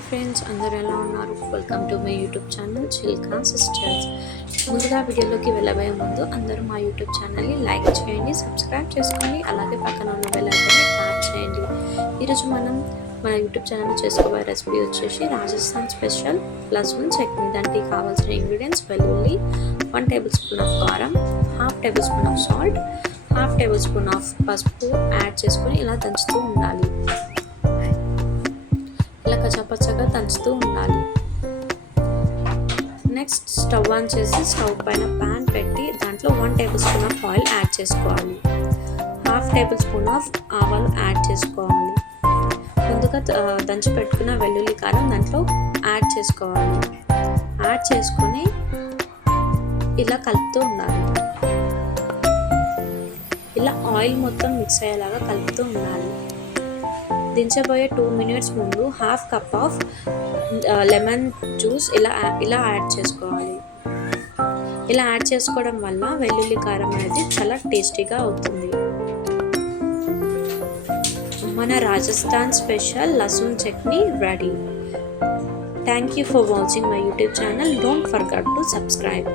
Hi friends, అందరూ ఎలా ఉన్నారు? Welcome to my YouTube channel Chilka sisters. ముందుగా వీడియోలోకి వెళ్ళబోయే ముందు అందరూ మా యూట్యూబ్ ఛానల్ని లైక్ చేయండి, సబ్స్క్రైబ్ చేసుకోండి, అలాగే పక్కన ఉన్న బెల్ ఐకాన్ని ట్యాప్ చేయండి. ఈరోజు మనం మన యూట్యూబ్ ఛానల్ చేసుకోబోయే రెసిపీ వచ్చేసి రాజస్థాన్ స్పెషల్ లస్సూన్ చట్నీ. దానికి కావాల్సిన ఇంగ్రీడియంట్స్: వెల్లుల్లి, 1 టేబుల్ స్పూన్ ఆఫ్ కారం, 1/2 table spoon of salt, 1/2 table spoon of పసుపు యాడ్ చేసుకొని ఇలా దంచుతూ ఉండాలి. ఇలా కచ్చాపచ్చగా దంచుతూ ఉండాలి. నెక్స్ట్ స్టవ్ ఆన్ చేసి స్టవ్ పైన ప్యాన్ పెట్టి దాంట్లో 1 table spoon of oil add చేసుకోవాలి. 1/2 టేబుల్ స్పూన్ ఆఫ్ ఆవాలు యాడ్ చేసుకోవాలి. ముందుగా దంచి పెట్టుకున్న వెల్లుల్లి కారం దాంట్లో యాడ్ చేసుకోవాలి. యాడ్ చేసుకొని ఇలా కలుపుతూ ఉండాలి. ఇలా ఆయిల్ మొత్తం మిక్స్ అయ్యేలాగా కలుపుతూ ఉండాలి. దించబోయే 2 మినిట్స్ ముందు 1/2 కప్ ఆఫ్ లెమన్ జ్యూస్ ఇలా యాడ్ చేసుకోవాలి. ఇలా యాడ్ చేసుకోవడం వల్ల వెల్లుల్లి కారం అనేది చాలా టేస్టీగా అవుతుంది. మన రాజస్థాన్ స్పెషల్ లస్సూన్ chutney ready. Thank you for watching my YouTube channel. Don't forget to subscribe.